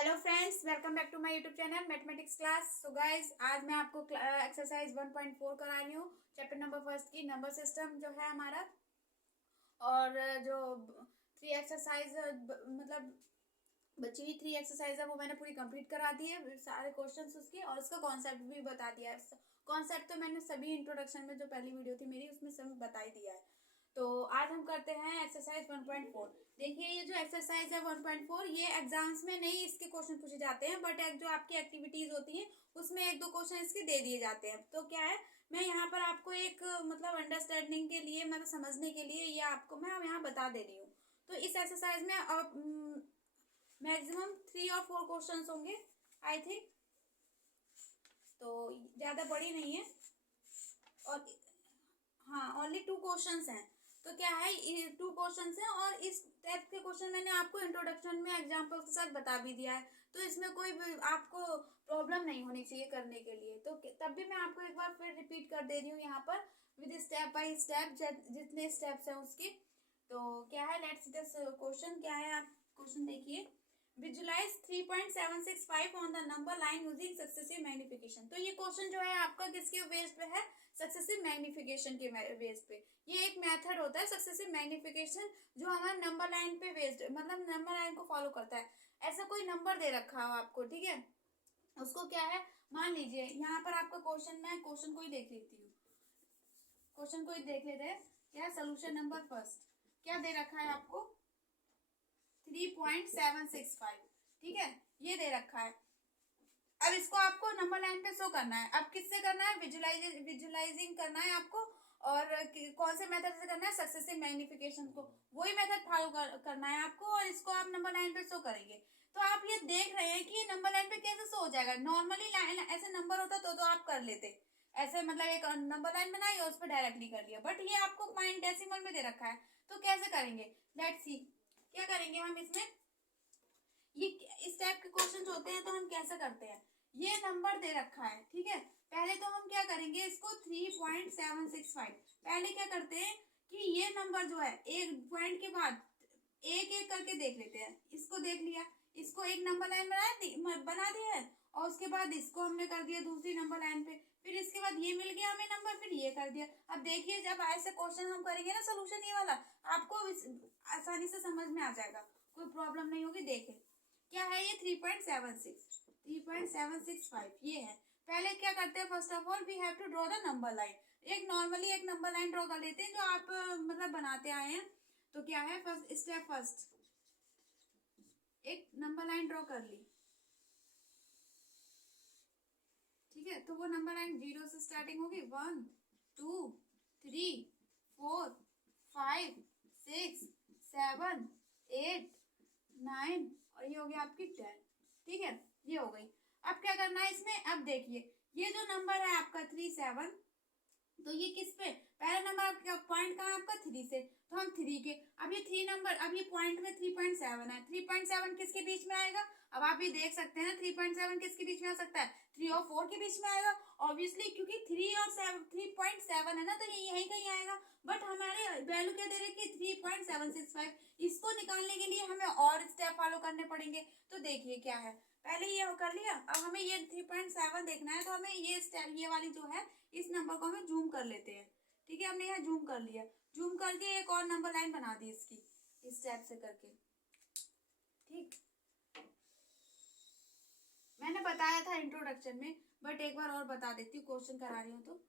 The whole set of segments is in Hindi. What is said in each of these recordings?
Hello friends, welcome back to my YouTube channel mathematics class. So guys, आज मैं आपको एक्सरसाइज 1.4 करा रही हूँ, चैप्टर नंबर फर्स्ट की नंबर सिस्टम जो है हमारा। और जो 3 एक्सरसाइज मतलब बची हुई 3 एक्सरसाइज है वो मैंने पूरी कंप्लीट करा दी है, सारे क्वेश्चंस उसके, और उसका कॉन्सेप्ट भी बता दिया है। कॉन्सेप्ट तो मैंने सभी इंट्रोडक्शन में जो पहली वीडियो थी मेरी उसमें सब बता ही दिया है। तो आज हम करते हैं एक्सरसाइज 1.4। देखिए, ये जो एक्सरसाइज है 1.4 ये एग्जाम्स में नहीं इसके क्वेश्चन पूछे जाते हैं, बट जो आपकी एक्टिविटीज होती है उसमें 1-2 क्वेश्चन इसके दे दिए जाते हैं। तो क्या है, मैं यहाँ पर आपको एक मतलब अंडरस्टैंडिंग के लिए, मतलब समझने के लिए, ये आपको मैं यहाँ बता दे रही हूँ। तो इस एक्सरसाइज में मैक्सिमम 3 और 4 क्वेश्चंस होंगे, आई थिंक। तो ज़्यादा बड़ी नहीं है, और हाँ, ओनली 2 क्वेश्चंस हैं। तो क्या है, ये 2 क्वेश्चंस हैं, और इस टाइप के क्वेश्चन मैंने आपको इंट्रोडक्शन में एग्जांपल के साथ बता भी दिया है। तो इसमें कोई भी आपको प्रॉब्लम नहीं होनी चाहिए करने के लिए। तो तब भी मैं आपको एक बार फिर रिपीट कर दे रही हूँ यहाँ पर, विद स्टेप बाय स्टेप, जितने स्टेप्स हैं उसके। तो क्या है, लेट्स सी दिस क्वेश्चन। क्या है, आप क्वेश्चन देखिए। Visualise 3.765 on the number line using successive magnification. तो ये क्वेश्चन जो है आपका किसके बेस पे है? सक्सेसिव मैग्निफिकेशन के बेस पे। ये एक मेथड होता है सक्सेसिव मैग्निफिकेशन, जो हमारे नंबर लाइन पे बेस्ड, मतलब नंबर लाइन को फॉलो करता है। ऐसा कोई नंबर दे रखा हो आपको, ठीक है, उसको क्या है, मान लीजिए यहाँ पर आपका क्वेश्चन, मैं क्वेश्चन को ही देख लेती हूँ। क्वेश्चन को ही देख लेते हैं। क्या है सोल्यूशन नंबर फर्स्ट, क्या दे रखा है आपको? 3.765, ठीक है, ये दे रखा है। अब इसको आपको नंबर लाइन पे शो करना है। अब किससे करना है? विजुलाइजिंग करना है आपको। और कौन से मेथड से करना है? सक्सेसिव मैग्निफिकेशन को, वही मेथड फॉलो करना है आपको, और इसको आप नंबर लाइन पे शो करेंगे। तो आप ये देख रहे हैं कि ये नंबर लाइन पे कैसे शो हो जाएगा। नॉर्मली लाइन ऐसे नंबर होता तो आप कर लेते ऐसे, मतलब एक नंबर लाइन बनाई और उस पर डायरेक्टली कर लिया, बट ये आपको पॉइंट डेसिमल में दे रखा है। तो कैसे करेंगे? लेट्स सी, क्या करेंगे हम इसमें। ये इस टाइप के क्वेश्चन होते हैं तो हम कैसे करते हैं, ये नंबर दे रखा है, ठीक है। पहले तो हम क्या करेंगे, इसको 3.765 पहले क्या करते हैं कि ये नंबर जो है एक पॉइंट के बाद एक एक करके देख लेते हैं। इसको देख लिया, इसको एक नंबर लाइन बना दिया है, और उसके बाद इसको हमने कर दिया दूसरी नंबर लाइन पे। फिर इसके बाद ये मिल गया हमें नंबर, फिर ये कर दिया। अब देखिए, जब ऐसे क्वेश्चन हम करेंगे ना सोल्यूशन ये वाला, आपको आसानी से समझ में आ जाएगा, कोई प्रॉब्लम नहीं होगी। देखें क्या है ये, 3.765 ये है। पहले क्या करते हैं, first of all we have to draw the number line. एक नॉर्मली एक नंबर लाइन ड्रॉ कर लेते हैं जो आप मतलब बनाते आए हैं। तो क्या है, फर्स्ट स्टेप, फर्स्ट एक नंबर लाइन ड्रॉ कर ली, ठीक है। तो वो नंबर लाइन 0 से स्टार्टिंग होगी, 1 2 3 4 5 6 7 8 9, और ये हो गया आपकी 10, ठीक है, ये हो गई। अब क्या करना है इसमें, अब देखिए ये जो नंबर है आपका 37, तो ये किस पे, पहला नंबर आपका पॉइंट कहाँ आपका 3 से, तो हम 3 के, अब ये 3 नंबर, अब ये पॉइंट में 3.7 है, 3.7 किसके बीच में आएगा? अब आप ये देख सकते हैं 3.7 किसके बीच में आ सकता है? 3 और 4 के बीच में आएगा, ऑब्वियसली, क्योंकि 3 और 3.7 है ना, तो ये यहीं कहीं आएगा। बट हमारे वैल्यू क्या दे रहे कि 3.765, इसको निकालने के लिए हमें और स्टेप फॉलो करने पड़ेंगे। तो देखिए क्या है, पहले ये कर लिया, अब हमें ये 3.7 देखना है, तो हमें ये वाली जो है इस नंबर को हमें जूम कर लेते हैं, ठीक है। हमने यहाँ जूम कर लिया, जूम करके एक और नंबर लाइन बना दी इसकी, इस टाइप से करके, ठीक। मैंने बताया था इंट्रोडक्शन में, बट एक बार और बता देती हूँ, क्वेश्चन करा रही हूँ तो।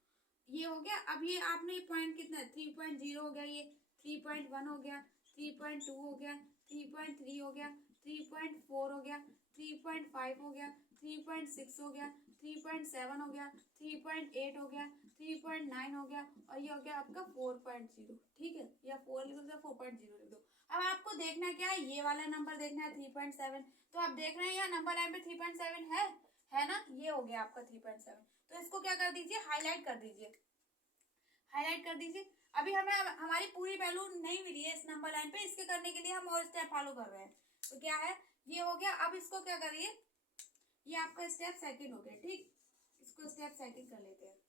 ये हो गया, अब ये आपने पॉइंट कितना है, 3.0 हो गया, ये 3.1 हो गया, 3.2 हो गया, 3.3 हो गया, 3.4 हो गया, 3.5 हो गया, 3.6 हो गया, 3.7 हो गया, 3.8 हो गया, 3.9 हो गया, और ये हो गया आपका 4.0, ठीक है, या 4 लिख दो, 4.0 लिख दो। अब आपको देखना क्या है, ये वाला नंबर देखना है 3.7। तो आप देख रहे हैं यहाँ नंबर लाइन पे 3.7 है ना, ये हो गया आपका 3.7। तो इसको क्या कर दीजिए, हाईलाइट कर दीजिए, हाईलाइट कर दीजिए। अभी हमें हमारी पूरी वैल्यू नहीं मिली है इस नंबर लाइन पे, इसके करने के लिए हम और स्टेप फॉलो कर रहे हैं। तो क्या है, ये हो गया। अब इसको क्या करिए, ये आपका स्टेप सेकंड हो गया, ठीक, इसको स्टेप सेकंड कर लेते हैं।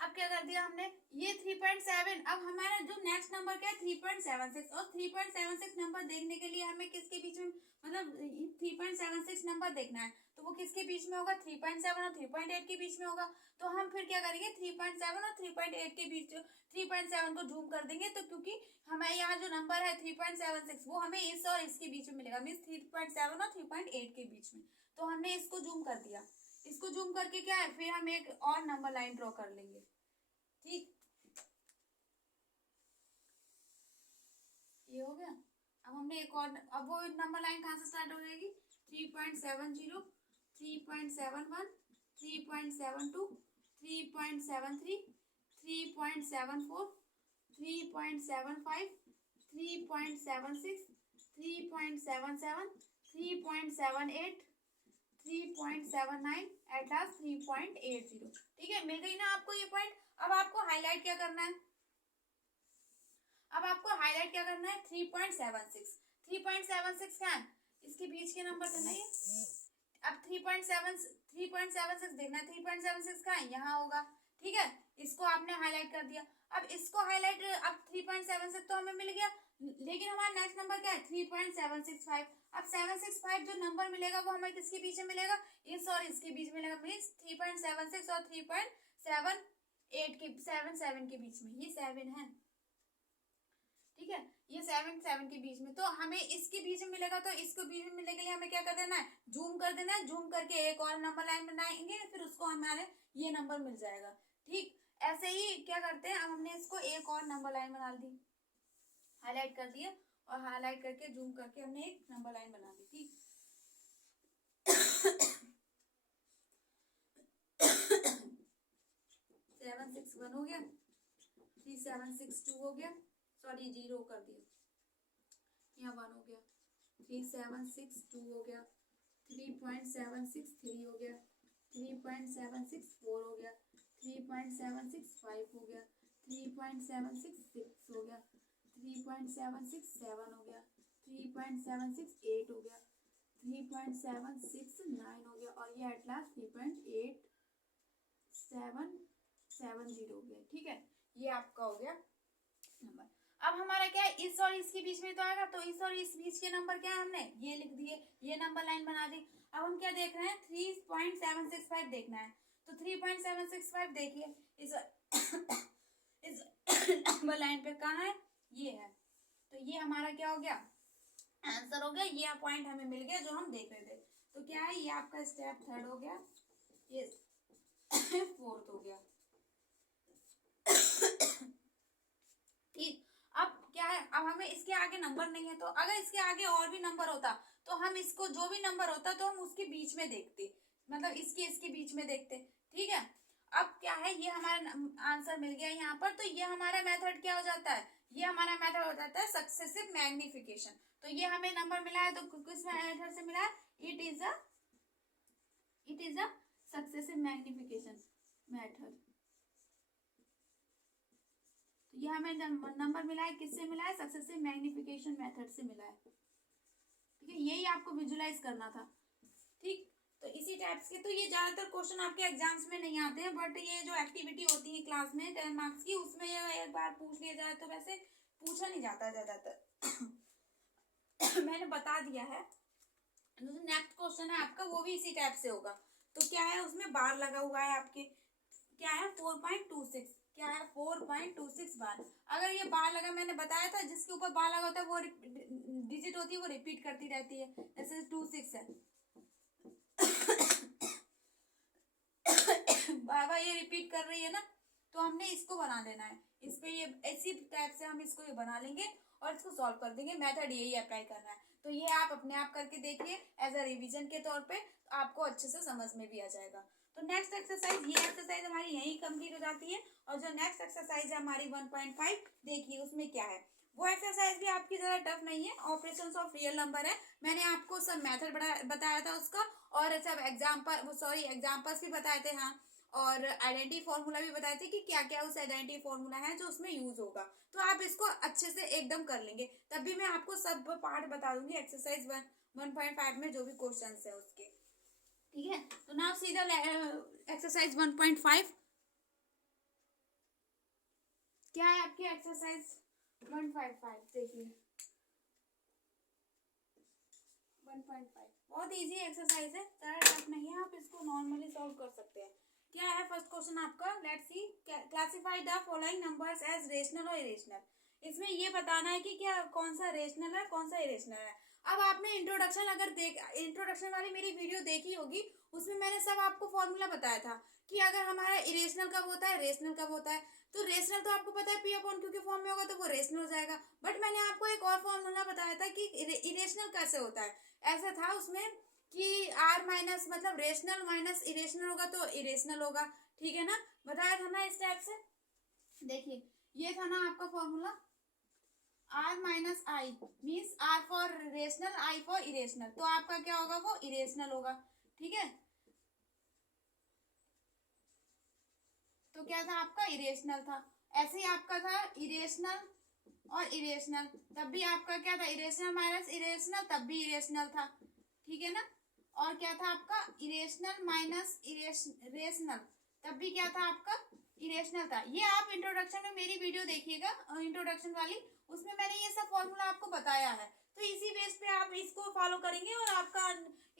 अब क्या कर दिया हमने, ये 3.7, अब हमारा जो नेक्स्ट नंबर क्या है 3.76, और 3.76 नंबर देखने के लिए हमें किसके बीच में, मतलब 3.76 नंबर देखना है, तो वो किसके बीच में होगा, 3.7 और 3.8 के बीच में होगा। तो हम फिर क्या करेंगे, 3.7 और 3.8 के बीच, 3.7 को जूम कर देंगे, तो क्योंकि हमारे यहाँ जो नंबर है 3.76 वो हमें इस और इसके बीच में मिलेगा, मीन्स 3.7 और 3.8 के बीच में। तो हमने इसको जूम कर दिया, इसको जूम करके क्या है, फिर हम एक और नंबर लाइन ड्रॉ कर लेंगे। ठीक, ये हो गया। अब हमने एक और, अब वो नंबर लाइन कहाँ से स्टार्ट हो जाएगी, 3.70, 3.71, 3.72, 3.73, 3.74, 3.75, 3.76, 3.77, 3.78, 3.79, एट लास्ट 3.80। ठीक है, मिल गई ना आपको ये पॉइंट। अब आपको हाईलाइट क्या करना है, अब आपको हाईलाइट क्या करना है, 3.76, 3.76 क्या है, इसके बीच के नंबर है ना ये। अब 3.76 देखना है, 3.76 का यहाँ होगा। ठीक है, इसको आपने हाईलाइट कर दिया। अब इसको हाईलाइट, अब 3.76 तो हमें मिल गया, लेकिन हमारा नेक्स्ट नंबर क्या है 3.765। अब 765 जो नंबर मिलेगा वो हमें किसके बीच में मिलेगा, इस और इसके बीच में मिलेगा, मीन्स 3.76 और 3.78 के 77 के बीच में, ये 7 है। ठीक है, ये 7 के बीच में, तो हमें इसके बीच में मिलेगा, तो इसको बीच में मिलने के लिए हमें क्या कर देना है, जूम कर देना है, जूम करके एक और नंबर लाइन बनाएंगे, फिर उसको हमारे ये नंबर मिल जाएगा। ठीक, ऐसे ही क्या करते हैं, अब हमने इसको एक और नंबर लाइन बना दी, हाईलाइट कर दिया, और हाईलाइट करके जूम करके हमने एक नंबर लाइन बना दी। ठीक, 761 हो गया, 3762 हो गया, सॉरी 0 कर दिया, यहाँ 1 हो गया, 3762 हो गया, 3.763 हो गया, 3.764 हो गया, 3.765 हो गया, 3.766 हो गया, 3.767 हो गया, 3.768 हो गया, 3.769 हो गया, और ये एट लास्ट 3.8770 हो गया। ठीक है, ये आपका हो गया नंबर। अब हमारा क्या है, इस और इसके बीच में तो आएगा, तो इस और इस बीच के नंबर क्या है, हमने ये लिख दिए, ये नंबर लाइन बना दी। अब हम क्या देख रहे हैं, 3.765 देखना है, तो 3.765 देखिए इस इस नंबर लाइन पे कहाँ है, ये है, तो ये हमारा क्या हो गया, आंसर हो गया, ये पॉइंट हमें मिल गया जो हम देख रहे थे। तो क्या है, ये आपका स्टेप 3 हो गया, ये 4th हो गया। ठीक, अब क्या है, अब हमें इसके आगे नंबर नहीं है, तो अगर इसके आगे और भी नंबर होता तो हम इसको, जो भी नंबर होता तो हम उसके बीच में देखते, मतलब इसके बीच में देखते। ठीक है, अब क्या है, ये हमारा आंसर मिल गया यहाँ पर, तो ये हमारा मेथड क्या हो जाता है, ये हमारा मेथड हो जाता है सक्सेसिव मैग्निफिकेशन। तो ये हमें नंबर मिला है, तो किस मेथड से मिला है, it is a successive magnification method. तो ये हमें नंबर मिला है, किससे मिला है, सक्सेसिव मैग्निफिकेशन मेथड से मिला है। ठीक है, यही आपको विजुलाइज करना था। ठीक, तो इसी टाइप्स के, तो ये ज्यादातर क्वेश्चन आपके एग्जाम्स में नहीं आते हैं, बट ये जो एक्टिविटी होती है क्लास में 10 मार्क्स की, उसमें एक बार पूछ लिया जाए तो वैसे पूछा नहीं जाता ज्यादातर। मैंने बता दिया है। जो नेक्स्ट क्वेश्चन है आपका वो भी इसी टाइप से होगा। तो क्या है, उसमें बार लगा हुआ है आपके, क्या है 4.26, क्या है 4.26 बार। अगर ये बार लगा, मैंने बताया था जिसके ऊपर बार लगा होता है वो डिजिट होती है, वो रिपीट करती रहती है, जैसे 26 है। बार बार ये रिपीट कर रही है ना, तो हमने इसको बना लेना है, इस पे ये इसी टाइप से हम इसको ये बना लेंगे और इसको सॉल्व कर देंगे। मेथड यही अप्लाई करना है, तो ये आप अपने आप करके देखिए एज अ रिवीजन के तौर पे, तो आपको अच्छे से समझ में भी आ जाएगा। तो नेक्स्ट एक्सरसाइज, ये एक्सरसाइज हमारी यही कंप्लीट हो जाती है। और जो नेक्स्ट एक्सरसाइज है हमारी 1.5, देखिए उसमें क्या है। वो एक्सरसाइज भी आपकी ज़्यादा टफ नहीं है, ऑपरेशंस ऑफ रियल नंबर है। मैंने आपको सब मेथड बताया था उसका, और सब एग्जाम्पल्स भी बताए थे, हाँ, और आइडेंटिटी फॉर्मूला भी बताए थे कि क्या क्या उस आइडेंटिटी फॉर्मूला है जो उसमें यूज होगा। तो आप इसको अच्छे से एकदम कर लेंगे, तब भी मैं आपको सब पार्ट बता दूंगी एक्सरसाइज 1.5 में जो भी क्वेश्चन है उसके। ठीक है, तो नाउ सी द एक्सरसाइज 1.5। क्या है आपकी एक्सरसाइज 155, देखिए 1.5 बहुत इजी एक्सरसाइज है, ज़्यादा टफ नहीं है, आप इसको नॉर्मली सॉल्व कर सकते हैं। क्या है फर्स्ट क्वेश्चन आपका, let's see, classify the following numbers as rational और इरेशनल। इसमें ये बताना है कि क्या कौन सा रेशनल है कौन सा इरेशनल है। अब आपने इंट्रोडक्शन अगर इंट्रोडक्शन वाली मेरी वीडियो देखी होगी, उसमें मैंने सब आपको फॉर्मूला बताया था कि अगर हमारा इरेशनल कब होता है रेशनल कब होता है। तो रेशनल तो आपको पता है पी अपॉन क्यू के फॉर्म में होगा तो वो रेशनल हो जाएगा, बट मैंने आपको एक और फॉर्मूला बताया था कि इरेशनल कैसे होता है। ऐसा था उसमें कि आर माइनस मतलब रेशनल माइनस इरेशनल होगा तो इरेशनल होगा, ठीक है ना, बताया था ना इस टाइप से। देखिए ये था ना आपका formula, R minus I means R for rational I for irrational, तो आपका क्या होगा वो इरेशनल होगा, ठीक है। तो क्या था आपका इरेशनल था। ऐसे ही आपका था इरेशनल और इरेशनल, तब भी आपका क्या था इरेशनल माइनस इरेशनल, तब भी इरेशनल था, ठीक है ना। और क्या था आपका इरेशनल माइनस रेशनल, तब भी क्या था आपका इरेशनल था। ये आप इंट्रोडक्शन में मेरी वीडियो देखिएगा इंट्रोडक्शन वाली, उसमें मैंने ये सब फॉर्मूला आपको बताया है। तो इसी बेस पे आप इसको फॉलो करेंगे और आपका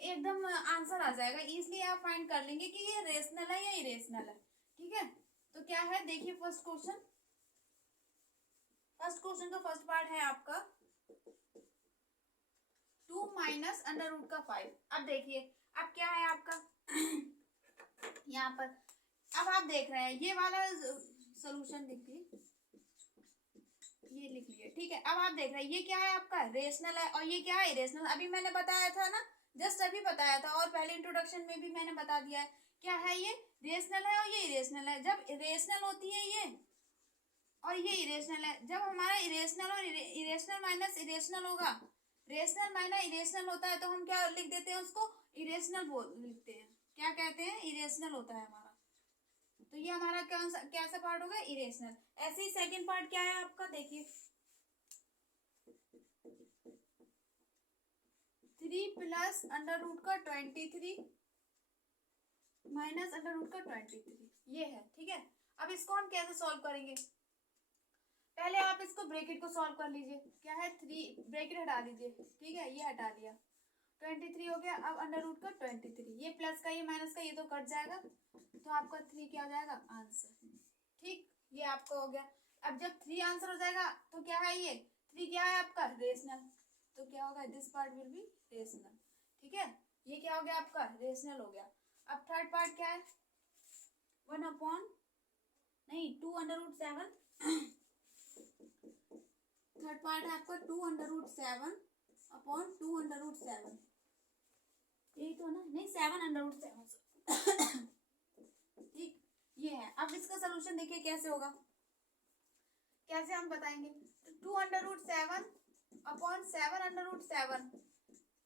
एकदम आंसर आ जाएगा, इसलिए आप फाइंड कर लेंगे कि ये रेशनल है या इरेशनल है, ठीक है। तो क्या है देखिए फर्स्ट क्वेश्चन, फर्स्ट क्वेश्चन का फर्स्ट पार्ट है आपका 2 माइनस अंडर रूट का 5। अब देखिए अब क्या है आपका यहाँ पर, अब आप देख रहे हैं ये वाला सोल्यूशन देखिए, ये लिख लिए, ठीक है। अब आप देख रहे हैं ये क्या है आपका रेशनल है और ये क्या है इरेशनल। अभी मैंने बताया था ना, जस्ट अभी बताया था, और पहले इंट्रोडक्शन में भी मैंने बता दिया है क्या है ये रेशनल है और ये इरेशनल है। जब रेशनल होती है ये और ये इरेशनल है, जब हमारा इरेशनल और इरेशनल माइनस इरेशनल होगा, रेशनल माइनस इरेशनल होता है, तो हम क्या लिख देते हैं उसको इरेशनल बोल लिखते हैं, क्या कहते हैं इरेशनल होता है हमारा। तो ये हमारा कैसा पार्ट होगा इरेशनल। ऐसे ही सेकंड पार्ट क्या है आपका, देखिए 3 प्लस अंडर रूट का 23 माइनस अंडर रूट का 23, ये है, ठीक है। अब इसको हम कैसे सॉल्व करेंगे, पहले आप इसको ब्रैकेट को सॉल्व कर लीजिए, क्या है 3 ब्रैकेट हटा दीजिए, ठीक है, ये हटा दिया 23 हो गया। अब अंडर रूट का 23, ये प्लस का ये माइनस का ये तो कट जाएगा, तो आपका 3 क्या हो जाएगा आंसर, ठीक, ये आपका हो गया। अब जब 3 आंसर हो जाएगा तो क्या है ये 3 क्या है आपका रेशनल, तो क्या होगा this part will be rational, ठीक है, ये क्या हो गया आपका रेशनल हो गया। अब थर्ड पार्ट क्या है 1 अपॉन नहीं 2 अंडर रूट 7, थर्ड पार्ट है आपका 2 under root 7 upon 2 under root 7, यही तो ना, नहीं 7 अंडर रूट 7 ठीक, ये है। अब इसका सोल्यूशन देखिए कैसे होगा, कैसे हम बताएंगे, 2 under root 7 upon 7 under root 7,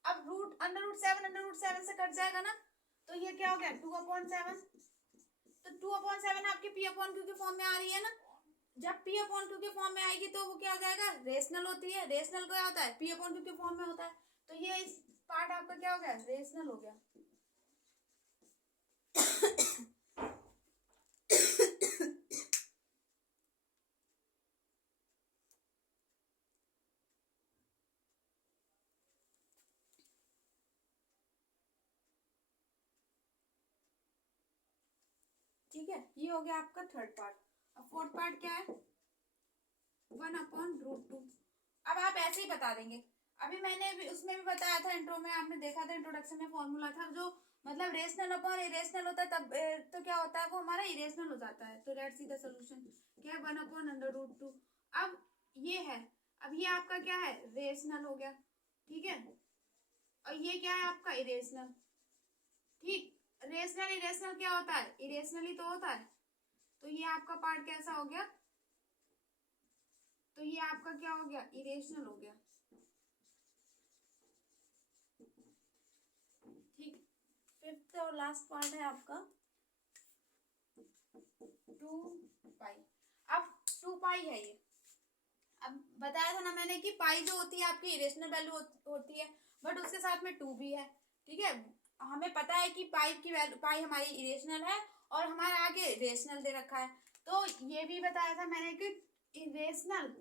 अब रूट अंडर रूट 7 से कट जाएगा ना, तो ये क्या हो गया 2 अपॉन 7, तो 2 अपॉन 7 आपकी पी अपॉन क्यू के फॉर्म में आ रही है ना, जब पी अपॉन क्यू के फॉर्म में आएगी तो वो क्या हो जाएगा रेशनल होती है, रेशनल क्या होता है पी अपॉन क्यू के फॉर्म में होता है, तो ये इस पार्ट आपका क्या हो गया रेशनल हो गया ठीक है, ये हो गया आपका थर्ड पार्ट। अब फोर्थ पार्ट क्या है 1 अपॉन रूट 2। अब आप ऐसे ही बता देंगे, अभी मैंने भी उसमें भी बताया था इंट्रो में, आपने देखा था इंट्रोडक्शन में फॉर्मूला था जो मतलब रेशनल अपॉन इरेशनल होता है तब तो क्या होता है वो हमारा इरेशनल हो जाता है। तो लेट्स सी द सॉल्यूशन, क्या है 1 अपॉन अंडर रूट 2। अब ये है, अब ये आपका क्या है रेशनल हो गया, ठीक है, और ये क्या है आपका इरेशनल, ठीक, रेशनल इरेशनल क्या होता है इरेशनल ही तो होता है, तो ये आपका पार्ट कैसा हो गया, तो ये आपका क्या हो गया इरेशनल हो गया, ठीक। फिफ्थ और लास्ट पार्ट है आपका 2 पाई। अब 2 पाई है ये, अब बताया था ना मैंने कि पाई जो होती है आपकी इरेशनल वैल्यू होती है, बट उसके साथ में 2 भी है, ठीक है। हमें पता है कि पाई की वैल्यू पाई हमारी इरेशनल है और हमारा आगे रेशनल दे रखा है, तो ये भी बताया था मैंने कि इरेशनल,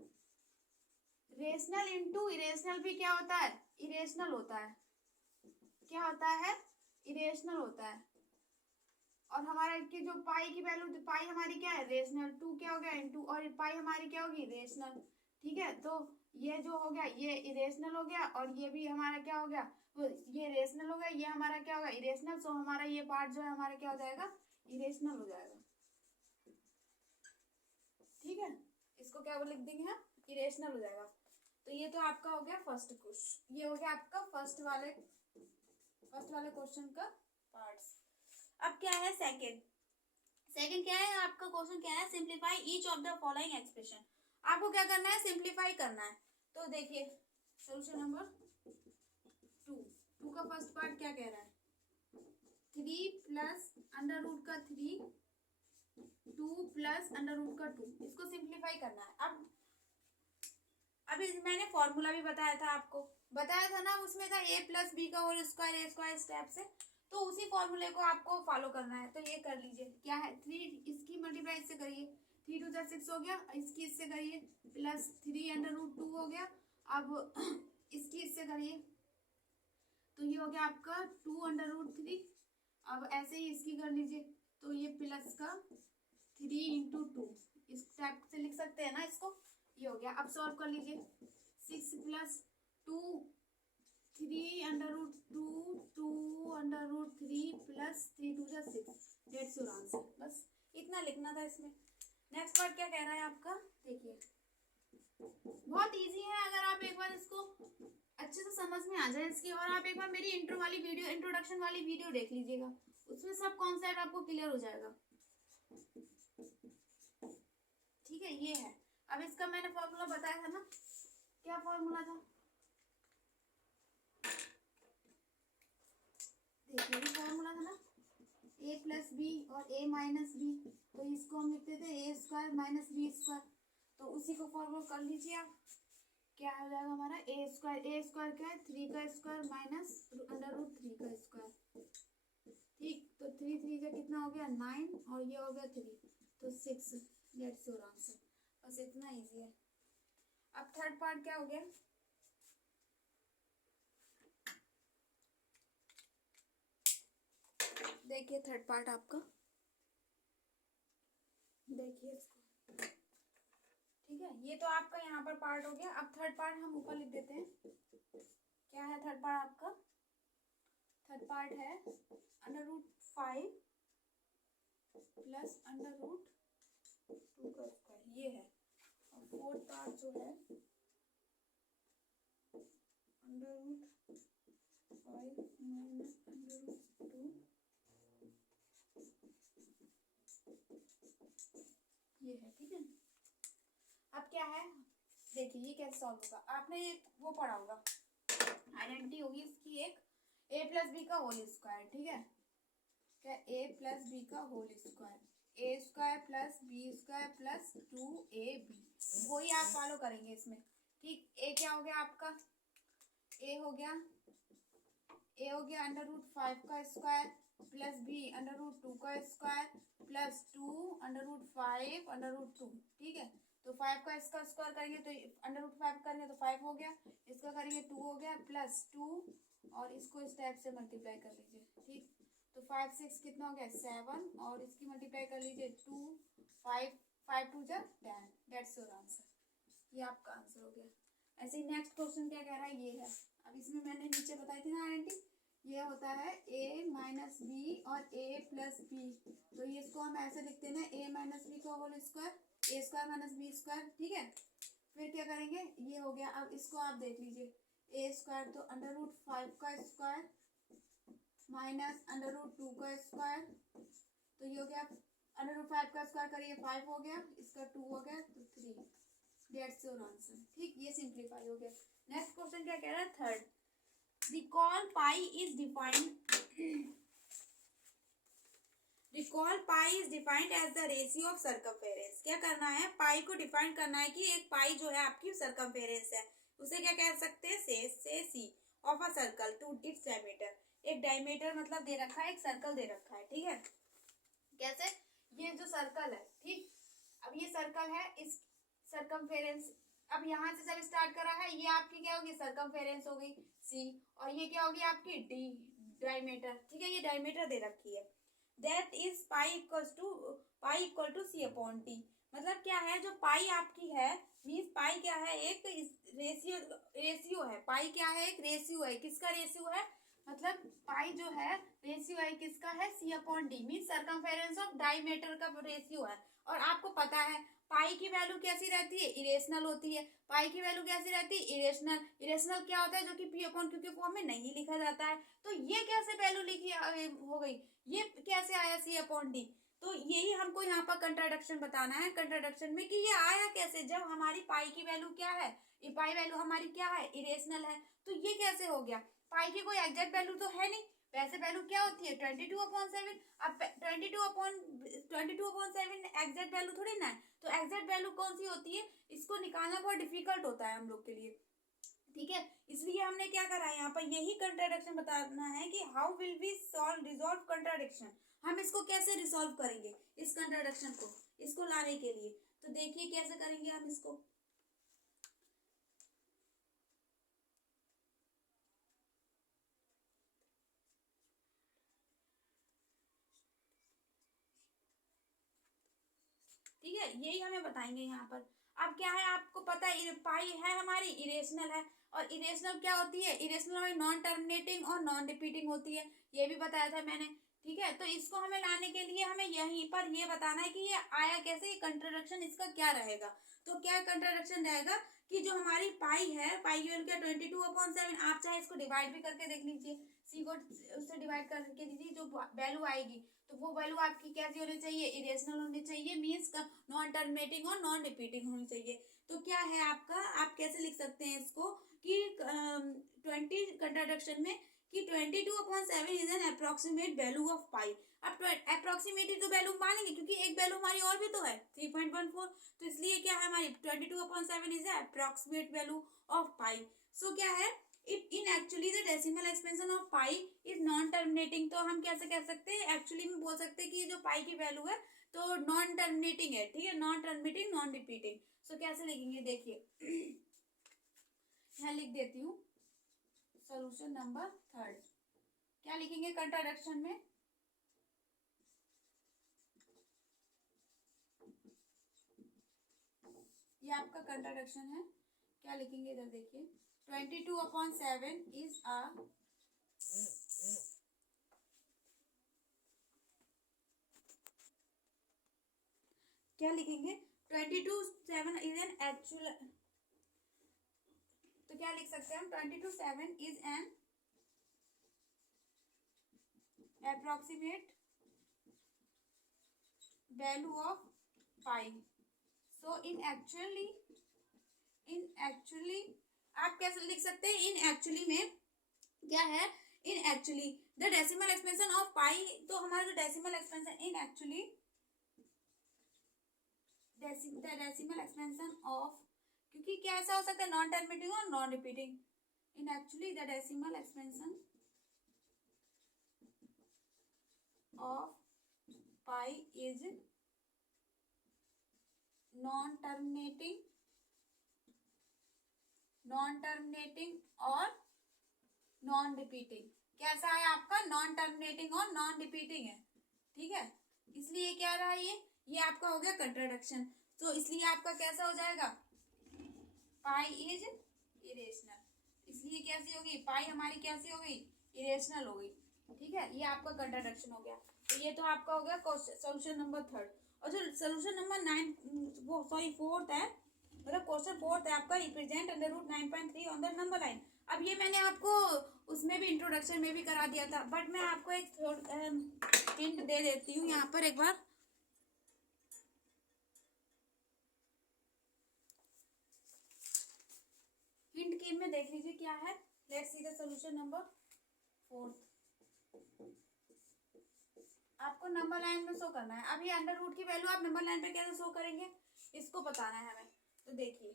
रेशनल इंटू इरेशनल भी क्या होता है, इरेशनल होता है। क्या होता है, इरेशनल होता है। और हमारा की जो पाई की वैल्यू, पाई हमारी क्या है, रेशनल, 2 क्या हो गया इंटू, और पाई हमारी क्या होगी, रेशनल। ठीक है, तो ये जो हो गया ये इरेशनल हो गया, और ये भी हमारा क्या हो गया, ये रेशनल हो गया, ये हमारा क्या होगा, इरेशनल। सो हमारा ये पार्ट जो है हमारा क्या हो जाएगा, इरेशनल हो जाएगा। ठीक है, इसको क्या लिख देंगे हम, इरेशनल हो जाएगा। तो ये तो आपका हो गया फर्स्ट क्वेश्चन, ये हो गया आपका फर्स्ट वाले क्वेश्चन का पार्ट्स। अब क्या है सेकंड, क्या है आपका क्वेश्चन, क्या है, simplify each of the following expression. आपको क्या करना है, सिंप्लीफाई करना है। तो देखिए सोल्यूशन नंबर 2 का फर्स्ट पार्ट क्या कह रहा है, 3 प्लस अंडर रूट का 3, 2 प्लस अंडर रूट का 2, इसको सिंप्लीफाई करना है। अब अभी मैंने फॉर्मूला भी बताया था आपको, बताया था ना, उसमें था a प्लस बी का होल स्क्वायर, ए स्क्वायर स्टेप से। तो उसी फॉर्मूले को आपको फॉलो करना है। तो ये कर लीजिए, क्या है, 3 इसकी मल्टीप्लाई इससे करिए, 3 2 6 हो गया, इसकी इससे करिए, प्लस 3 अंडर रूट 2 हो गया। अब इसकी इससे करिए, तो ये हो गया आपका 2 अंडर रूट 3। अब ऐसे ही इसकी कर लीजिए, तो ये प्लस का 3 इंटू 2, इस टाइप से लिख सकते हैं ना इसको। ये हो गया, अब सॉल्व कर लीजिए, 6 plus 2, 3 under root 2, 2 under root 3 plus 3 2 6, that's your answer. बस इतना लिखना था इसमें। नेक्स्ट पार्ट क्या कह रहा है आपका, देखिए बहुत इजी है। अगर आप एक बार इसको अच्छे से समझ में आ जाए इसकी, और आप एक बार मेरी इंट्रोडक्शन वाली वीडियो देख लीजिएगा, उसमें सब कॉन्सेप्ट आपको क्लियर हो जाएगा। ठीक है, ये है। अब इसका मैंने फॉर्मूला बताया था ना, क्या फॉर्मूला था, देखिए ये फॉर्मूला था ना, a प्लस बी और a माइनस बी, तो इसको हम लिखते थे a square minus B square. तो उसी को फॉर्मूला कर लीजिए आप, क्या हो जाएगा हमारा, a स्क्वायर क्या है, 3 का स्क्वायर माइनस अंडर रूट 3 का स्क्वायर। ठीक, तो 3 3 का कितना हो गया, 9, और ये हो गया 3, तो 6, दैट्स योर आंसर। बस इतना इजी है। अब थर्ड पार्ट क्या हो गया, देखिए थर्ड पार्ट आपका, देखिए इसको। ठीक है, ये तो आपका यहाँ पर पार्ट हो गया। अब थर्ड पार्ट हम ऊपर लिख देते हैं। क्या है थर्ड पार्ट आपका, थर्ड पार्ट है under root 5 plus under root 2 का स्क्वायर, ये है। और फोर्थ पार्ट जो है under root 5 minus under root 2, ये है। ठीक है, अब क्या है, देखिए ये कैसे सॉल्व होगा। आपने वो पढ़ा होगा, आइडेंटिटी होगी इसकी एक, a प्लस बी का होल स्क्वायर। ठीक है, क्या, a प्लस बी का whole square, a square plus B square plus 2ab, वही आप फॉलो करेंगे इसमें। ठीक, a क्या हो गया आपका, a हो गया अंडर रूट 5 का square plus b under root 2 का square plus 2 under root 5 under root 2। ठीक है, तो 5 का इसका स्क्वायर करेंगे तो अंडर रूट 5 करेंगे तो 5 हो गया, इसका करेंगे 2 हो गया प्लस 2, और इसको इस टाइप से मल्टीप्लाई कर लीजिए। ठीक, तो 5 6 कितना हो गया, 7, और इसकी मल्टीप्लाई कर लीजिए 2 5 5 2 जा 10, दैट्स योर आंसर। ये आपका आंसर हो गया। ऐसे ही नेक्स्ट क्वेश्चन क्या कह रहा है, ये है। अब इसमें मैंने नीचे बताई थी ना आइडेंटिटी, ये होता है a माइनस बी और a प्लस बी, तो ये इसको हम ऐसे लिखते हैं ना, a माइनस बी का whole square, a square minus B square. ठीक है, फिर क्या करेंगे, ये हो गया। अब इसको आप देख लीजिए, a स्क्वायर तो अंडर रूट 5 का स्क्वायर माइनस अंडर रूट 2 का स्क्वायर, तो ये हो गया, अंडर रूट 5 का स्क्वायर करिए 5 हो गया, इसका 2 हो गया तो 3, दैट्स योर आंसर। ठीक, ये सिंप्लीफाई हो गया। नेक्स्ट क्वेश्चन क्या कह रहा है, third, recall pi is defined as the ratio of circumference। क्या करना है, पाई को डिफाइन करना है कि एक पाई जो है आपकी सर्कमफेरेंस है, उसे क्या कह सकते हैं, से C of a circle to its diameter. एक डायमीटर मतलब दे रखा है, एक सर्कल दे रखा है। ठीक है, कैसे, ये जो सर्कल है, ठीक, अब ये सर्कल है, इस सर्कमफेरेंस। अब यहाँ से जब स्टार्ट करा है, ये आपकी क्या होगी, सर्कमफेरेंस हो गई सी, और ये क्या होगी आपकी डी, डायमीटर। ठीक है, ये डायमीटर दे रखी है। That is pi equal to C upon T. मतलब क्या है, जो पाई आपकी है, मीन्स पाई क्या है, एक रेशियो है। पाई क्या है, एक रेशियो है। किसका रेशियो है, मतलब पाई जो है रेशियो है किसका है, C upon D, means circumference of diameter का रेशियो है। और आपको पता है पाई की वैल्यू कैसी रहती है, इरेशनल होती है। पाई की वैल्यू कैसी रहती है, इरेशनल। इरेशनल क्या होता है, जो कि पी अपॉन क्यू के फॉर्म में नहीं लिखा जाता है। तो ये कैसे वैल्यू लिखी हो गई, ये कैसे आया सी अपॉन डी। तो यही हमको यहाँ पर कंट्राडिक्शन बताना है, कंट्राडिक्शन में कि ये आया कैसे, जब हमारी पाई की वैल्यू क्या है, ये पाई वैल्यू हमारी क्या है, इरेशनल है। तो ये कैसे हो गया, पाई की कोई एग्जैक्ट वैल्यू तो है नहीं। वैसे वैल्यू क्या होती है, 22/7। अब 22/7 एग्जैक्ट वैल्यू थोड़ी ना है। तो एग्जैक्ट वैल्यू कौन सी होती है, इसको निकालना बहुत डिफिकल्ट होता है हम लोग के लिए। ठीक है, इसलिए हमने क्या करा है, यहाँ पर यही कंट्राडिक्शन बताना है कि how will we resolve contradiction. हम इसको कैसे रिजॉल्व करेंगे, इस कंट्राडिक्शन को, इसको लाने के लिए। तो देखिए कैसे करेंगे हम इसको। ठीक है, यही हमें बताएंगे यहाँ पर। अब क्या है, आपको पता है पाई है हमारी इरेशनल है, और इरेशनल क्या होती है, इरेशनल हमारी नॉन टर्मिनेटिंग और नॉन रिपीटिंग होती है, ये भी बताया था मैंने। ठीक है, तो इसको हमें लाने के लिए हमें यहीं पर ये बताना है कि ये आया कैसे, ये कंट्राडिक्शन इसका क्या रहेगा। तो क्या कंट्राडिक्शन रहेगा कि जो हमारी पाई है, पाई की वैल्यू क्या 22/7। आप चाहे इसको डिवाइड भी करके देख लीजिए, सी को उससे डिवाइड करके दीजिए, जो वैल्यू आएगी तो वो वैल्यू आपकी कैसी होनी चाहिए, इरेशनल होनी चाहिए, मीन्स नॉन टर्मिनेटिंग और नॉन रिपीटिंग होनी चाहिए। तो क्या है आपका, आप कैसे लिख सकते हैं इसको कि 20 कंट्राडिक्शन में कि 22/7 is an approximate value of pi. अब अप्रोक्सीमेटली तो वैल्यू मानेंगे, क्योंकि एक वैल्यू हमारी और भी तो है 3.14। तो इसलिए क्या है, हमारी 22/7 इज अप्रोक्सीमेट वैल्यू ऑफ पाई। सो क्या है, it in actually the decimal expansion of pi is non terminating. तो हम कैसे कह सकते हैं, एक्चुअली में बोल सकते हैं कि ये जो पाई की वैल्यू है तो नॉन टर्मिनेटिंग है। ठीक है, नॉन टर्मिनेटिंग नॉन रिपीटिंग। सो कैसे लिखेंगे, देखिए यहाँ लिख देती हूँ, सोल्यूशन नंबर 3। क्या लिखेंगे कंट्राडिक्शन में, ये आपका कंट्राडिक्शन है। क्या लिखेंगे इधर देखिए, 22/7 इज अ, क्या लिखेंगे, 22/7 इज एन एक्चुअल। तो क्या लिख सकते हैं हम, 22/7 is an approximate value of pi. So in actually आप कैसे लिख सकते हैं, इन एक्चुअली में क्या है, in actually the decimal expansion of pi. तो हमारा जो decimal expansion in actually decimal expansion of, क्योंकि क्या ऐसा हो सकता है नॉन टर्मिनेटिंग और non repeating. In actually the decimal expansion of pi is non terminating और नॉन रिपीटिंग। कैसा है आपका, नॉन टर्मिनेटिंग और नॉन रिपीटिंग है। ठीक है, इसलिए क्या रहा, ये आपका हो गया कंट्राडिक्शन। तो इसलिए आपका कैसा हो जाएगा, पाई इज इरेशनल। इसलिए कैसी होगी, पाई हमारी कैसी हो गई, इरेशनल हो गई। ठीक है, ये आपका कंट्राडिक्शन हो गया। तो ये तो आपका हो गया सोल्यूशन नंबर 3। और जो सोल्यूशन नंबर 9, वो सॉरी 4th है, मतलब क्वेश्चन 4th है आपका, represent √9.3 on the number line. अब ये मैंने आपको उसमें भी इंट्रोडक्शन में भी करा दिया था, बट मैं आपको एक हिंट दे देती हूँ यहाँ पर एक बार। हिंट की में देख लीजिए क्या है, let's see the solution number 4। आपको नंबर लाइन में शो करना है। अब ये अंडर रूट की वैल्यू आप नंबर लाइन पे कैसे शो करेंगे, इसको बताना है हमें। तो देखिए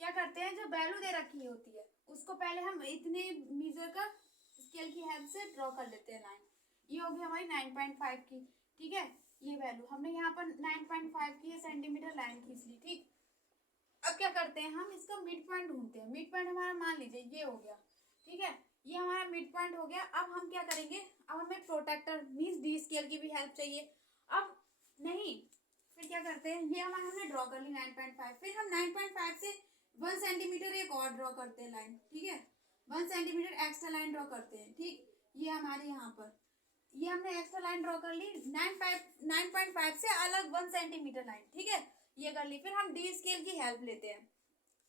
क्या करते हैं, जो वैल्यू दे रखी होती है उसको पहले हम इतने मीजर का स्केल की हेल्प से ड्रॉ कर लेते हैं लाइन। ये होगी हमारी 9.5 की। ठीक है, ये वैल्यू हमने यहाँ पर 9.5 की सेंटीमीटर लाइन खींच ली। ठीक, अब क्या करते हैं, हम इसका मिड पॉइंट ढूंढते हैं। मिड पॉइंट हमारा मान लीजिए ये हो गया, ठीक है, ये हमारा मिड पॉइंट हो गया। अब हम क्या करेंगे, अब हमें प्रोटेक्टर मीन्स डी स्केल की भी हेल्प चाहिए। अब नहीं, फिर क्या करते हैं, ये हमारा हमने ड्रॉ कर ली 9.5, फिर हम 9.5 से 1 सेंटीमीटर एक और ड्रॉ करते हैं लाइन, ठीक है, 1 सेंटीमीटर एक्स्ट्रा लाइन ड्रॉ करते हैं, ठीक। ये हमारे यहाँ पर ये हमने एक्स्ट्रा लाइन ड्रॉ कर ली 9.5 से अलग 1 सेंटीमीटर लाइन, ठीक है, ये कर ली। फिर हम डी स्केल की हेल्प लेते हैं,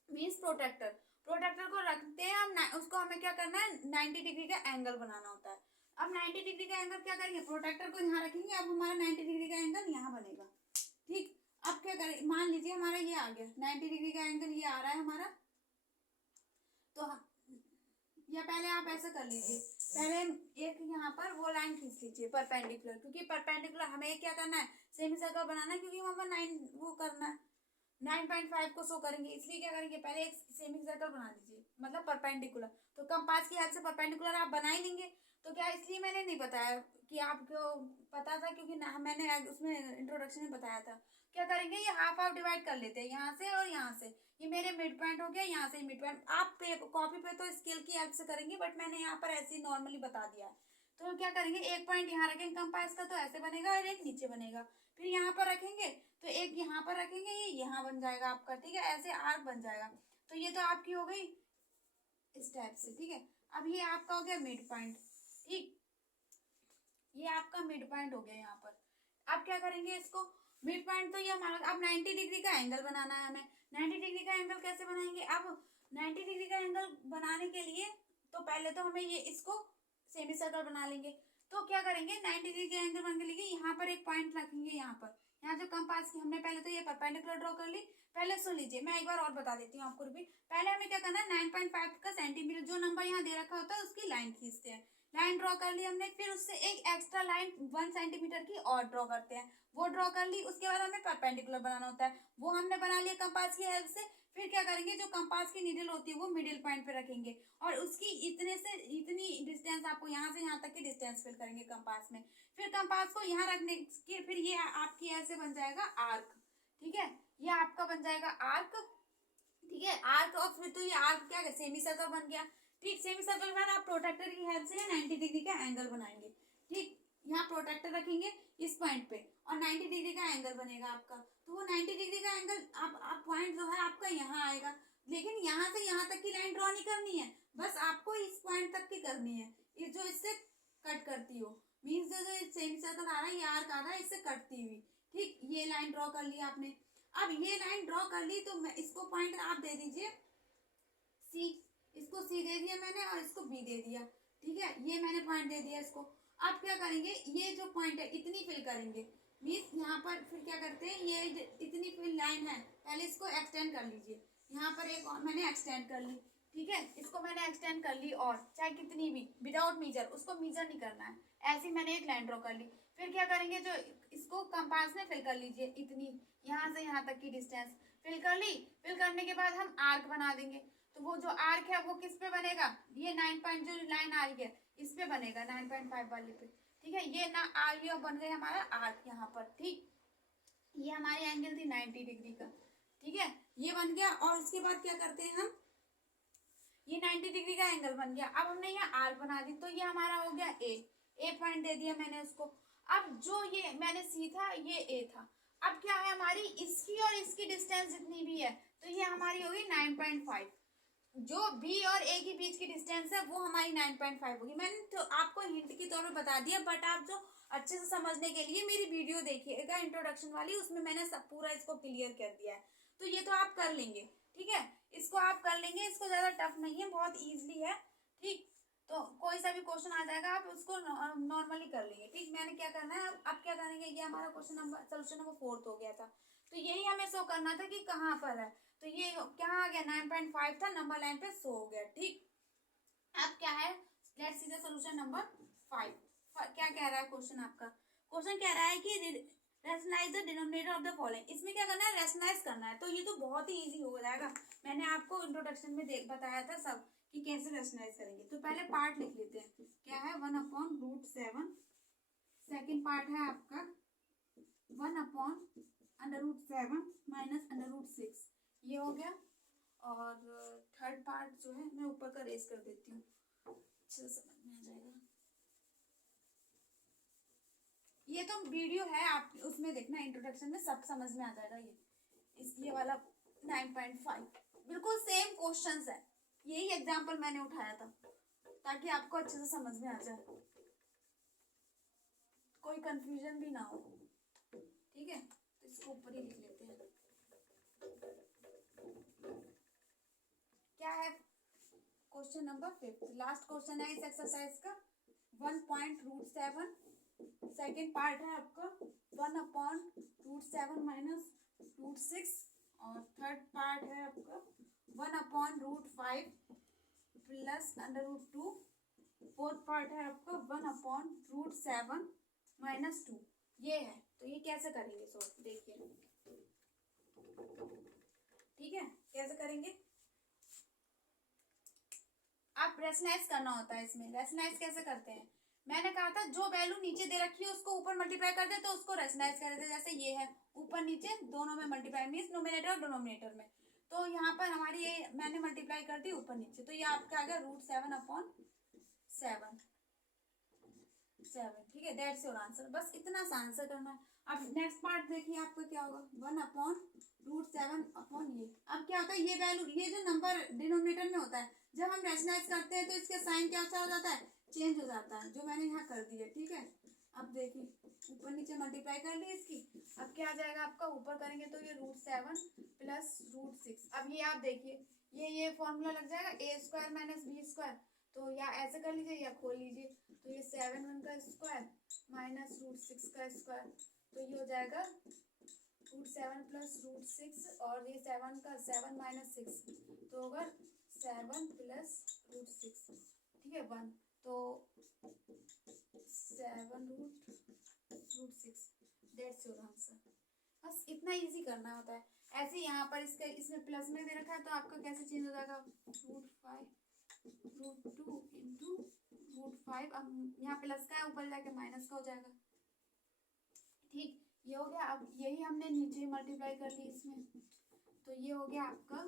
मीन्स प्रोटेक्टर को रखते हैं हम, उसको हमें क्या करना है, 90 डिग्री का एंगल बनाना होता है। अब 90 डिग्री का एंगल क्या करेंगे, प्रोटेक्टर को यहाँ रखेंगे, अब हमारा 90 डिग्री का एंगल यहाँ बनेगा, ठीक। अब क्या करें, मान लीजिए हमारा ये आ गया 90 डिग्री का एंगल, ये आ रहा है हमारा, तो हम या पहले आप ऐसा कर लीजिए, पहले एक यहाँ पर वो लाइन खींच लीजिए परपेंडिकुलर, क्योंकि परपेंडिकुलर हमें क्या करना है, सेमी सर्कल बनाना है, क्योंकि वहाँ पर 9 वो करना है, 9.5 को शो करेंगे, इसलिए क्या करेंगे, पहले एक सेमी सर्कल बना लीजिए, मतलब परपेंडिकुलर। तो कंपास की हेल्प से परपेंडिकुलर आप बना ही लेंगे। तो क्या, इसलिए मैंने नहीं बताया कि आपको पता था, क्योंकि मैंने उसमें इंट्रोडक्शन में बताया था। क्या करेंगे, ये हाफ हाफ डिवाइड कर लेते हैं, यहाँ से और यहाँ से, ये मेरे मिड पॉइंट हो गया, यहाँ से मिड पॉइंट। आप कॉपी पे तो स्केल की हेल्प से करेंगे, बट मैंने यहाँ पर ऐसे ही नॉर्मली बता दिया है। तो क्या करेंगे, एक पॉइंट यहाँ रखेंगे कंपास का, तो ऐसे बनेगा, और एक नीचे बनेगा। फिर यहाँ पर रखेंगे तो एक यहाँ पर रखेंगे, ये यहाँ बन जाएगा आपका, ठीक है, ऐसे आर्क बन जाएगा। तो ये तो आपकी हो गई इस टाइप से, ठीक है। अब ये आपका हो गया मिड पॉइंट, ठीक, ये आपका मिड पॉइंट हो गया यहाँ पर। अब क्या करेंगे इसको, मिड पॉइंट तो ये हमारा, अब 90 डिग्री का एंगल बनाना है हमें। 90 डिग्री का एंगल कैसे बनाएंगे, अब 90 डिग्री का एंगल बनाने के लिए तो पहले तो हमें ये इसको सेमी सर्कल बना लेंगे। तो क्या करेंगे, 90 डिग्री का एंगल बनाने के लिए यहाँ पर एक पॉइंट रखेंगे, यहाँ जो कंपास की हमने पहले तो ये परपेंडिकुलर ड्रॉ कर ली। पहले सुन लीजिए, मैं एक बार और बता देती हूँ आपको रिपीट। पहले हमें क्या करना है, 9.5 का सेंटीमीटर जो नंबर यहाँ दे रखा होता है उसकी लाइन खींचते हैं, लाइन ड्रॉ कर ली हमने। फिर उससे एक एक्स्ट्रा लाइन 1 सेंटीमीटर की और ड्रॉ करते हैं, वो ड्रॉ कर ली। उसके बाद हमें परपेंडिकुलर बनाना होता है, वो हमने बना लिया कंपास की हेल्प से। फिर क्या करेंगे, जो कंपास की नीडल होती है वो मिडिल पॉइंट पे रखेंगे, और उसकी इतने से इतनी डिस्टेंस, आपको यहाँ से यहाँ तक की डिस्टेंस फिल करेंगे कंपास में। फिर कंपास को यहाँ रखने के फिर ये आपकी ऐसे बन जाएगा आर्क, ठीक है, ये आपका बन जाएगा आर्क, ठीक है, आर्क। और फिर तो ये आर्क क्या है, सेमी सर्कल बन गया, ठीक। सेमी सर्कल के बाद आप प्रोटेक्टर की हेल्प से 90 डिग्री का एंगल बनाएंगे, ठीक। यहाँ प्रोटेक्टर रखेंगे इस पॉइंट पे, और 90 डिग्री का एंगल बनेगा आपका। तो वो 90 डिग्री का एंगल आप पॉइंट जो है आपका यहाँ आएगा, लेकिन यहाँ से यहाँ तक की लाइन ड्रॉ नहीं करनी है, बस आपको इस पॉइंट तक की करनी है, इस जो इससे कट करती हो, मीन्स जो सेमी सर्कल आ रहा है, ये आर्क आ रहा है, इससे कटती हुई, ठीक। ये लाइन ड्रॉ कर ली आपने। अब ये लाइन ड्रॉ कर ली, तो मैं इसको पॉइंट आप दे दीजिए सी, इसको सी दे दिया मैंने, और इसको बी दे दिया, ठीक है, ये मैंने पॉइंट दे दिया इसको। अब क्या करेंगे, ये जो पॉइंट है इतनी फिल करेंगे, मीन्स यहाँ पर फिर क्या करते हैं, ये इतनी फिल लाइन है, पहले इसको एक्सटेंड कर लीजिए। यहाँ पर एक और मैंने एक्सटेंड कर ली, ठीक है, इसको मैंने एक्सटेंड कर ली, और चाहे कितनी भी, विदाउट मीजर, उसको मीजर नहीं करना है, ऐसे मैंने एक लाइन ड्रॉ कर ली। फिर क्या करेंगे, जो इसको कंपास में फिल कर लीजिए, इतनी यहाँ से यहाँ तक की डिस्टेंस फिल कर ली। फिल करने के बाद हम आर्क बना देंगे। तो वो जो आर्क है वो किस पे बनेगा, ये 9 पॉइंट जो लाइन आ रही है इस पे बनेगा, 9.5 वाले पे, ठीक है। ये ना ये बन गया हमारा आर्क यहाँ पर, ठीक। ये हमारी एंगल थी 90 डिग्री का, ठीक है, ये बन गया। और उसके बाद क्या करते हैं हम, ये 90 डिग्री का एंगल बन गया। अब हमने यहाँ आर्क बना दी, तो ये हमारा हो गया ए पॉइंट दे दिया मैंने उसको। अब जो ये मैंने सी था, ये ए था। अब क्या है, हमारी इसकी और इसकी डिस्टेंस जितनी भी है, तो ये हमारी होगी 9.5। जो बी और ए के बीच की डिस्टेंस है वो हमारी 9.5 होगी। मैंने तो आपको हिंट के तौर पे बता दिया, बट आप जो अच्छे से समझने के लिए मेरी वीडियो देखिएगा इंट्रोडक्शन वाली, उसमें मैंने सब पूरा इसको क्लियर कर दिया है। तो ये तो आप कर लेंगे, ठीक है, इसको आप कर लेंगे, इसको ज़्यादा टफ नहीं है, बहुत ईजिली है, ठीक। तो कोई सा भी क्वेश्चन आ जाएगा, आप उसको नॉर्मली कर लेंगे, ठीक। मैंने क्या करना है, अब क्या करेंगे, ये हमारा क्वेश्चन नंबर सोल्यूशन नंबर 4 हो गया था। तो यही हमें शो करना था कि कहाँ पर है। तो ये क्या आ गया, 9.5 था, नंबर लाइन पे शो हो गया, ठीक। अब क्या है, let's see the solution number 5। क्या कह रहा है क्वेश्चन आपका, क्वेश्चन कह रहा है कि rationalise the denominator of the following. इसमें क्या करना है, रैशनलाइज करना है। तो ये तो बहुत ही इजी हो जाएगा, मैंने आपको इंट्रोडक्शन में बताया था सब कि कैसे रैशनलाइज करेंगे। तो पहले पार्ट लिख लेते हैं, क्या है 1/√7, सेकेंड पार्ट है आपका 1/√7 - √6। ये हो गया। और थर्ड पार्ट जो है मैं ऊपर का रेस कर देती हूँ, अच्छे से समझ में आ जाएगा। ये तो वीडियो है, आप उसमें देखना, इंट्रोडक्शन में सब समझ में आ जाएगा। ये वाला 9.5 बिल्कुल सेम क्वेश्चंस है, यही एग्जांपल मैंने उठाया था ताकि आपको अच्छे से समझ में आ जाए, कोई कंफ्यूजन भी ना हो। ठीक है, तो इसको ऊपर ही लिख लेते हैं। क्या है क्वेश्चन नंबर 5, लास्ट क्वेश्चन है इस एक्सरसाइज का। 1.7 सेकेंड पार्ट है आपका 1/√7 माइनस √6, और थर्ड पार्ट है आपका 1/√5 प्लस √2। फोर्थ पार्ट है आपका 1/√7 माइनस 2। ये है, तो ये कैसे करेंगे सॉल्व, देखिए। ठीक है, कैसे करेंगे, आप रेशनलाइज करना होता है इसमें। रेशनलाइज कैसे करते हैं, मैंने कहा था जो वैल्यू नीचे दे रखी है उसको ऊपर मल्टीप्लाई कर दे तो उसको रेशनलाइज कर देते। जैसे ये है ऊपर नीचे दोनों में मल्टीप्लाई, मीन्स नोमिनेटर और डिनोमिनेटर में। तो यहाँ पर हमारी ये मैंने मल्टीप्लाई कर दी ऊपर नीचे, तो ये आपका आ गया √7/7। ठीक है, दैट्स योर आंसर। बस इतना सा आंसर करना है। अब नेक्स्ट पार्ट देखिए आपका क्या होगा, 1/√7 ये। अब क्या होता है, ये वैल्यू, ये जो नंबर डिनोमिनेटर में होता है, जब हम रेशनलाइज करते हैं तो इसका साइन क्या हो जाता है, चेंज हो जाता है, जो मैंने यहाँ कर दिया। ठीक है, अब देखिए ऊपर नीचे मल्टीप्लाई कर ली इसकी। अब क्या आ जाएगा आपका, ऊपर करेंगे तो ये √7 प्लस √6। अब ये आप देखिए, ये फॉर्मूला लग जाएगा a² माइनस b²। तो या ऐसे कर लीजिए या खोल लीजिए। तो ये 7 का स्क्वायर माइनस √6 का स्क्वायर, तो ये हो जाएगा √7 प्लस √6, और ये 7 का 7 माइनस 6 तो होगा 7 प्लस √6। ठीक है, 1, तो 7√6, दैट्स योर आंसर। बस इतना इजी करना होता है। ऐसे यहाँ पर इसमें प्लस में दे रखा है, तो आपका कैसे चेंज हो जाएगा, √5 √2 इंटू √5। अब यहाँ प्लस का है, ऊपर जाके माइनस का हो जाएगा। ठीक, ये हो गया। अब यही हमने नीचे मल्टीप्लाई कर ली इसमें, तो ये हो गया आपका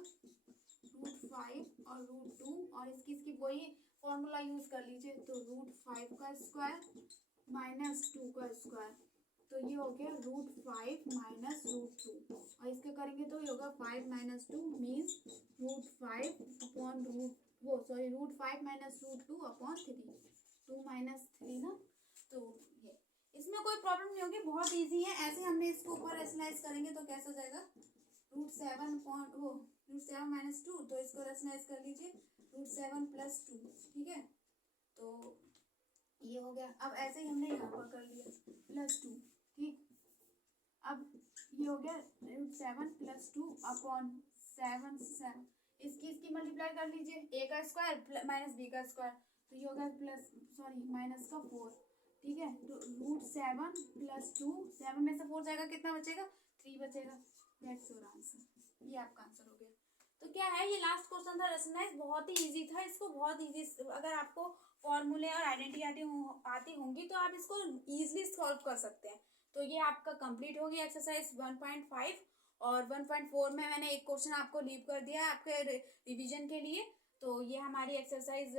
√5 और √2, और इसकी वही फॉर्मूला यूज कर लीजिए। तो √5 का स्क्वायर माइनस 2 का स्क्वायर, तो ये हो गया √5 माइनस √2, और इसके करेंगे तो ये होगा 5 minus 2 means √5 upon √5 minus √2/3, 2 minus 3 ना। तो ये इसमें कोई प्रॉब्लम नहीं होगी, बहुत इजी है। ऐसे हमने इसको ऊपर रेशनलाइज करेंगे तो कैसे हो जाएगा, √7 माइनस 2, तो इसको रेशनलाइज कर लीजिए √7 प्लस 2। ठीक है, तो ये हो गया। अब ऐसे ही हमने यहाँ पर कर लिया प्लस 2। ठीक, अब ये हो गया √7 प्लस 2/7 इसकी मल्टीप्लाई कर लीजिए, a का स्क्वायर माइनस b का स्क्वायर, तो ये हो गया माइनस का 4। ठीक है, तो √7 प्लस 2, 7 में से 4 जाएगा, कितना बचेगा, 3 बचेगा। That's your answer. ये आपका आंसर हो गया। तो क्या है, ये लास्ट क्वेश्चन था रेशनलाइज, बहुत ही इजी था। इसको बहुत इजी, अगर आपको फॉर्मूले और आइडेंटिटी आती होंगी तो आप इसको इजीली सॉल्व कर सकते हैं। तो ये आपका कंप्लीट हो गया एक्सरसाइज 1.5, और 1.4 में मैंने एक क्वेश्चन आपको लीव कर दिया है आपके रिवीजन के लिए। तो ये हमारी एक्सरसाइज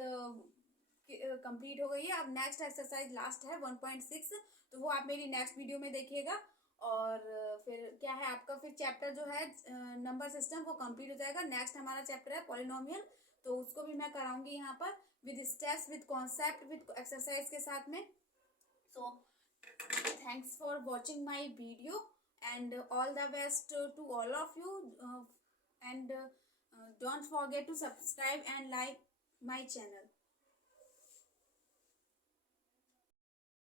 कंप्लीट हो गई है। अब नेक्स्ट एक्सरसाइज लास्ट है 1.6, तो वो आप मेरी नेक्स्ट वीडियो में देखिएगा। और फिर क्या है आपका, फिर चैप्टर जो है नंबर सिस्टम वो कंप्लीट हो जाएगा। नेक्स्ट हमारा चैप्टर है पॉलिनोमियल, तो उसको भी मैं कराऊंगी यहाँ पर with steps, with concept, with exercise के साथ में। So thanks for watching my video and all the best to all of you, and don't forget to subscribe and like my channel.